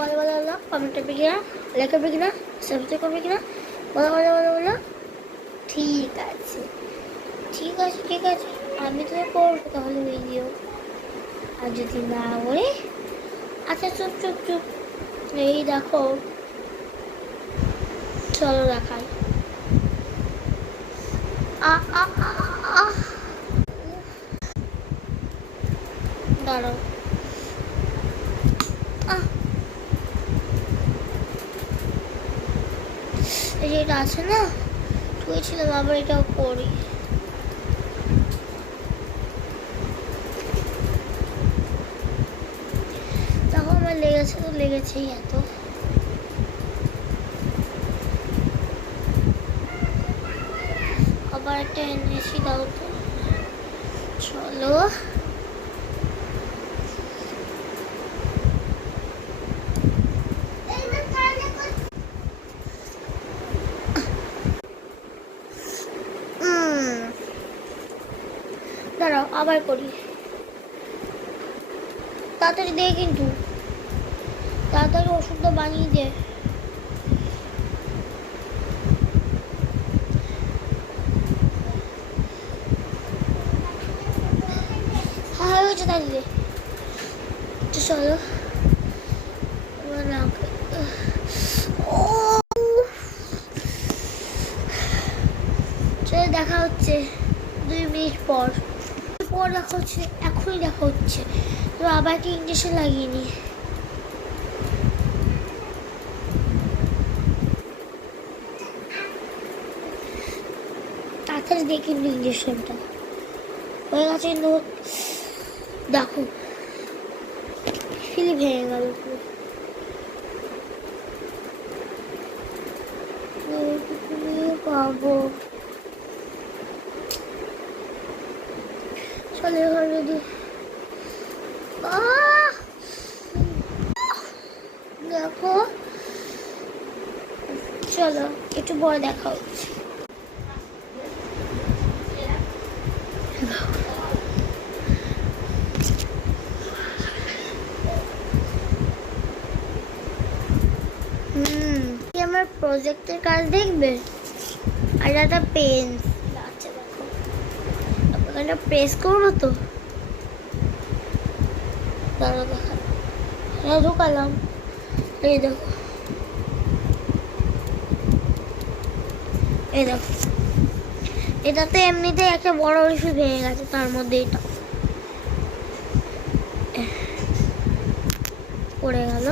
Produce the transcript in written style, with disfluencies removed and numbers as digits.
বলো বলো বলো, কমেন্ট করবে কিনা, লাইক করবে কিনা, সাবস্ক্রাইব করবে কিনা, বলো বলো বলো বলো। ঠিক আছে ঠিক আছে ঠিক আছে, আমি তো করবো তাহলে ভিডিও। আর যদি না করে, আচ্ছা চুপ চুপ চুপ, এই দেখো, চলো দেখাই। আ আ আ আ, দাঁড়াও। আহ, এই যে এটা আছে না, শুয়েছিলাম, আবার এটাও করি। তখন আমার লেগেছে তো লেগেছেই এত। আবার একটা এনেছি, দাও তো। চলো দাঁড়াও, আবার করি। তাড়াতাড়ি দে কিন্তু, তাড়াতাড়ি ওষুধটা বানিয়ে দে। হ্যাঁ হয়ে গেছে, তাড়াতাড়ি দে। চলো চলো, দেখা হচ্ছে 2 মিনিট পর। পর দেখা হচ্ছে, এখনই দেখা হচ্ছে। তো আবার একটা ইঞ্জেকশন লাগিয়ে নি। তাড়াতাড়ি দেখি ইঞ্জেকশনটা হয়ে গেছে। দেখো ফিলি ভেঙে গেল পুরো। পাবো, চলে যদি দেখো। চলো একটু বড় দেখা হচ্ছে। আমার প্রজেক্টের কাজ দেখবে, আর একটা পেন আছে, দেখো ওখানটা প্রেস করবো তো। দাঁড়া দেখা, হ্যাঁ ঢুকালাম, এই দেখো, এই দেখো, এটাতে এমনিতে একটা বড় ইস্যু ভেঙে গেছে, তার মধ্যে এটা পড়ে গেল।